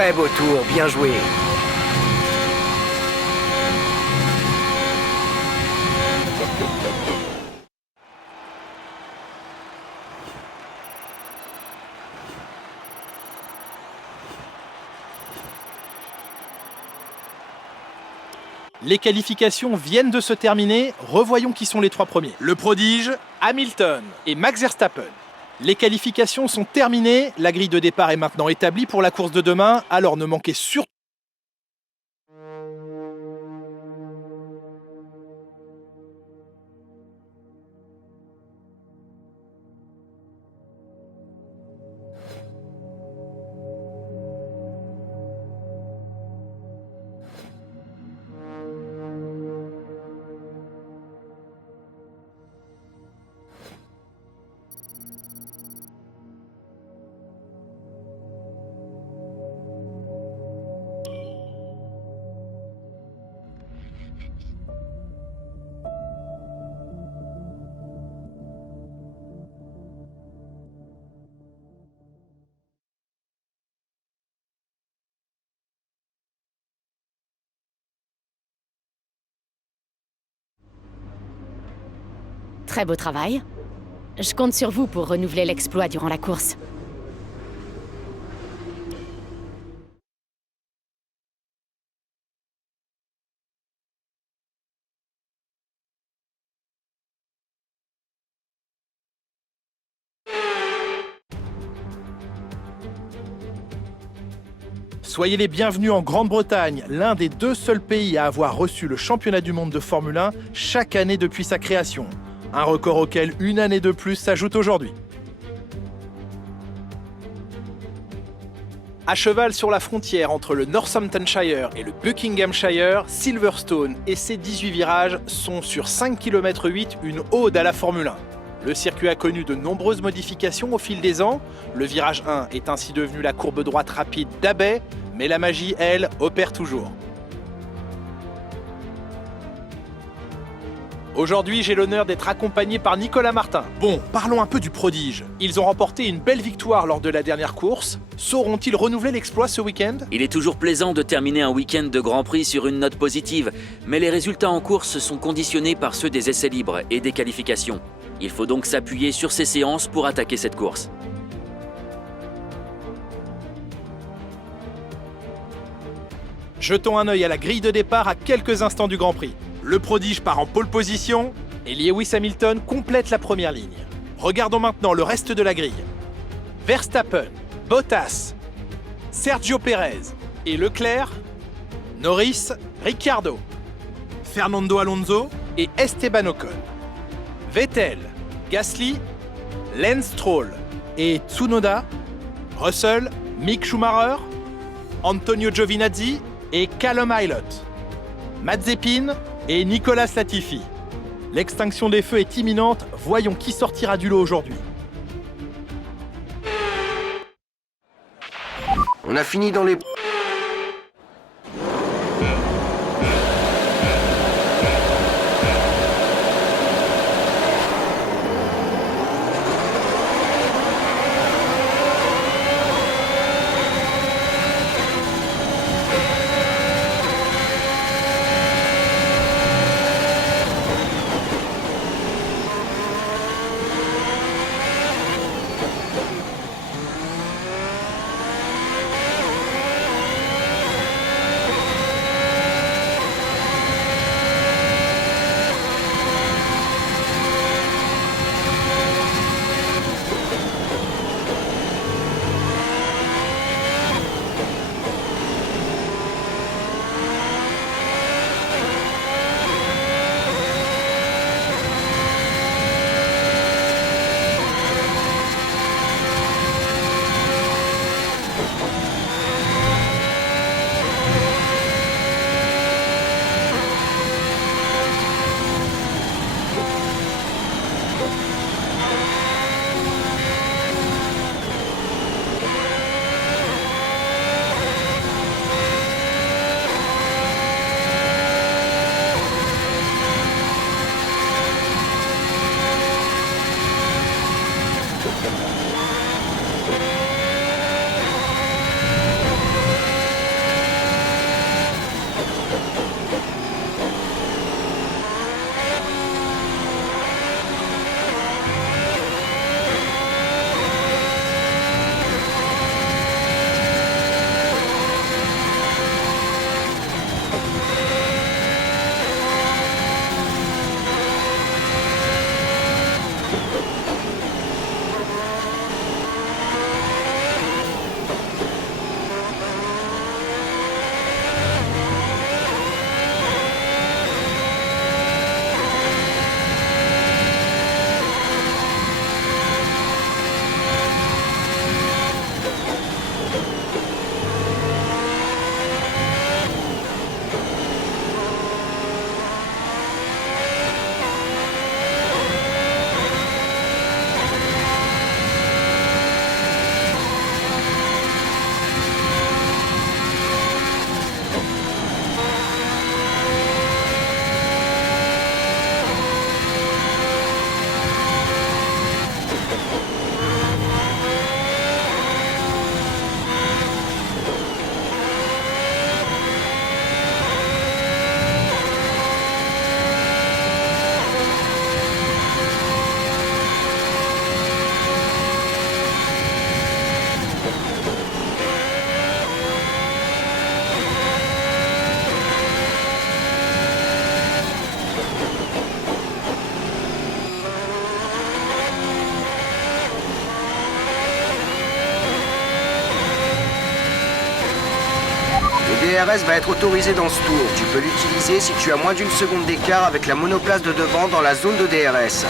Très beau tour, bien joué. Les qualifications viennent de se terminer, revoyons qui sont les trois premiers. Le prodige, Hamilton et Max Verstappen. Les qualifications sont terminées, la grille de départ est maintenant établie pour la course de demain, alors ne manquez surtout Très beau travail. Je compte sur vous pour renouveler l'exploit durant la course. Soyez les bienvenus en Grande-Bretagne, l'un des deux seuls pays à avoir reçu le championnat du monde de Formule 1 chaque année depuis sa création. Un record auquel une année de plus s'ajoute aujourd'hui. À cheval sur la frontière entre le Northamptonshire et le Buckinghamshire, Silverstone et ses 18 virages sont sur 5,8 km une ode à la Formule 1. Le circuit a connu de nombreuses modifications au fil des ans. Le virage 1 est ainsi devenu la courbe droite rapide d'Abbey, mais la magie, elle, opère toujours. Aujourd'hui, j'ai l'honneur d'être accompagné par Nicolas Martin. Bon, parlons un peu du prodige. Ils ont remporté une belle victoire lors de la dernière course. Sauront-ils renouveler l'exploit ce week-end ? Il est toujours plaisant de terminer un week-end de Grand Prix sur une note positive, mais les résultats en course sont conditionnés par ceux des essais libres et des qualifications. Il faut donc s'appuyer sur ces séances pour attaquer cette course. Jetons un œil à la grille de départ à quelques instants du Grand Prix. Le prodige part en pole position et Lewis Hamilton complète la première ligne. Regardons maintenant le reste de la grille. Verstappen, Bottas, Sergio Pérez et Leclerc, Norris, Ricciardo, Fernando Alonso et Esteban Ocon. Vettel, Gasly, Lance Stroll et Tsunoda, Russell, Mick Schumacher, Antonio Giovinazzi et Callum Ilott, Mazepin et Nicolas Latifi. L'extinction des feux est imminente, voyons qui sortira du lot aujourd'hui. On a fini dans les... DRS va être autorisé dans ce tour. Tu peux l'utiliser si tu as moins d'une seconde d'écart avec la monoplace de devant dans la zone de DRS.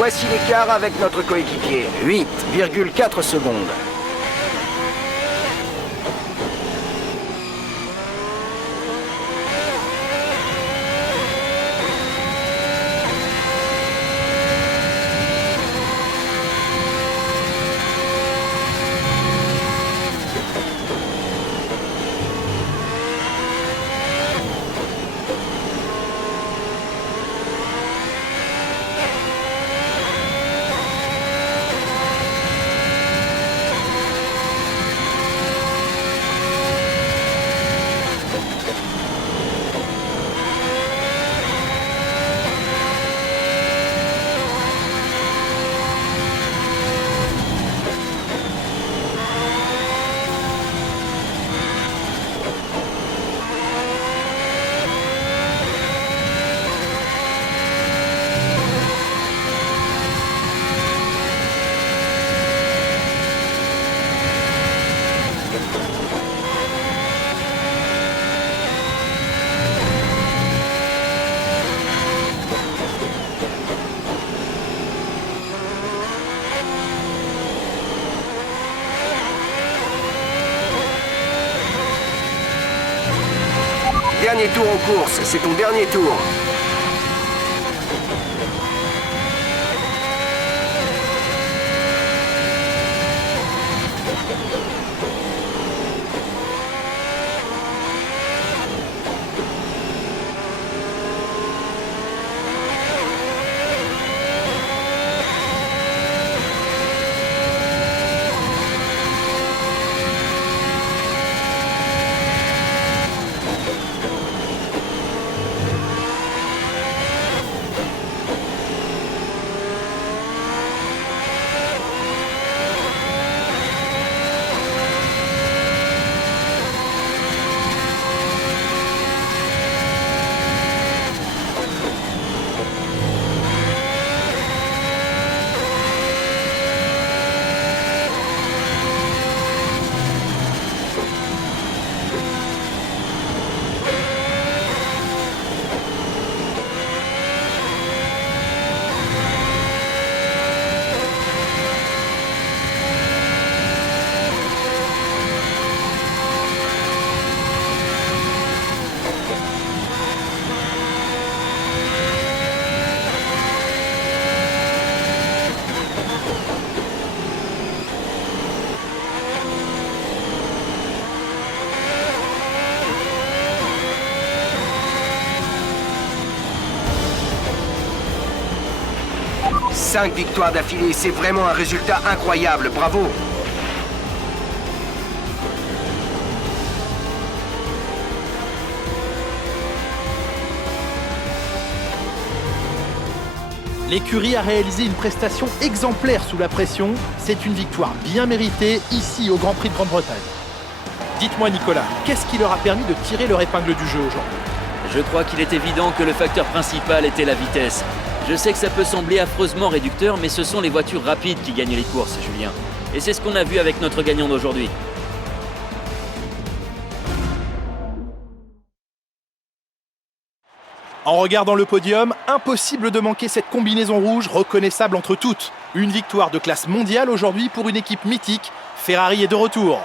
Voici l'écart avec notre coéquipier. 8,4 secondes. Dernier tour en course, c'est ton dernier tour. Cinq victoires d'affilée, c'est vraiment un résultat incroyable, bravo! L'écurie a réalisé une prestation exemplaire sous la pression. C'est une victoire bien méritée ici au Grand Prix de Grande-Bretagne. Dites-moi Nicolas, qu'est-ce qui leur a permis de tirer leur épingle du jeu aujourd'hui? Je crois qu'il est évident que le facteur principal était la vitesse. Je sais que ça peut sembler affreusement réducteur, mais ce sont les voitures rapides qui gagnent les courses, Julien. Et c'est ce qu'on a vu avec notre gagnant d'aujourd'hui. En regardant le podium, impossible de manquer cette combinaison rouge reconnaissable entre toutes. Une victoire de classe mondiale aujourd'hui pour une équipe mythique. Ferrari est de retour.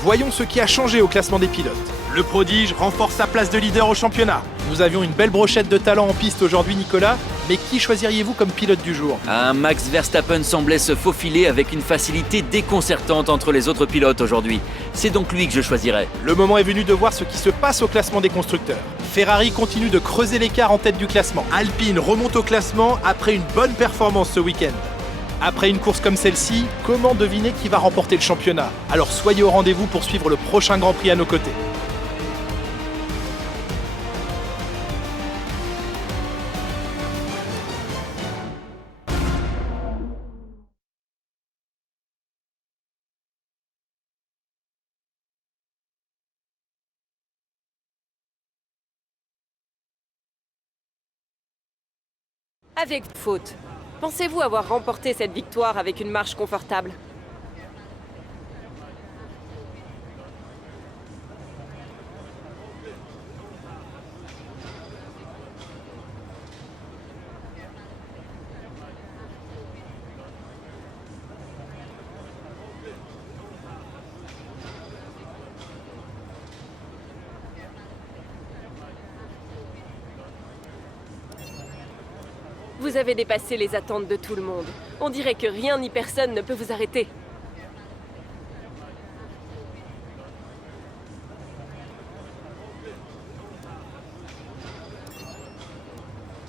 Voyons ce qui a changé au classement des pilotes. Le prodige renforce sa place de leader au championnat. Nous avions une belle brochette de talent en piste aujourd'hui, Nicolas, mais qui choisiriez-vous comme pilote du jour? Max Verstappen semblait se faufiler avec une facilité déconcertante entre les autres pilotes aujourd'hui. C'est donc lui que je choisirais. Le moment est venu de voir ce qui se passe au classement des constructeurs. Ferrari continue de creuser l'écart en tête du classement. Alpine remonte au classement après une bonne performance ce week-end. Après une course comme celle-ci, comment deviner qui va remporter le championnat? Alors soyez au rendez-vous pour suivre le prochain Grand Prix à nos côtés. Avec faute. Pensez-vous avoir remporté cette victoire avec une marche confortable? Vous avez dépassé les attentes de tout le monde. On dirait que rien ni personne ne peut vous arrêter.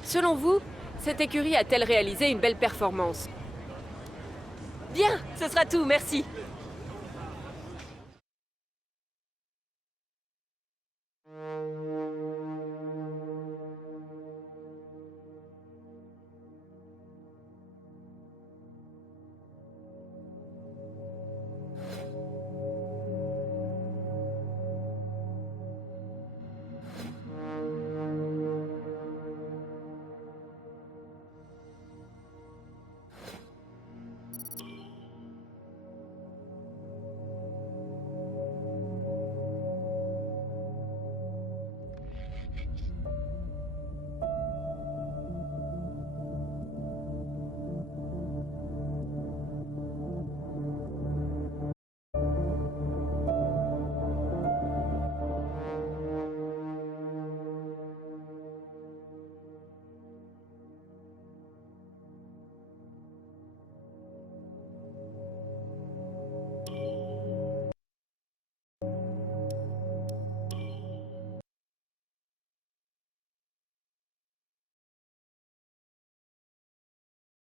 Selon vous, cette écurie a-t-elle réalisé une belle performance? Bien, ce sera tout, merci.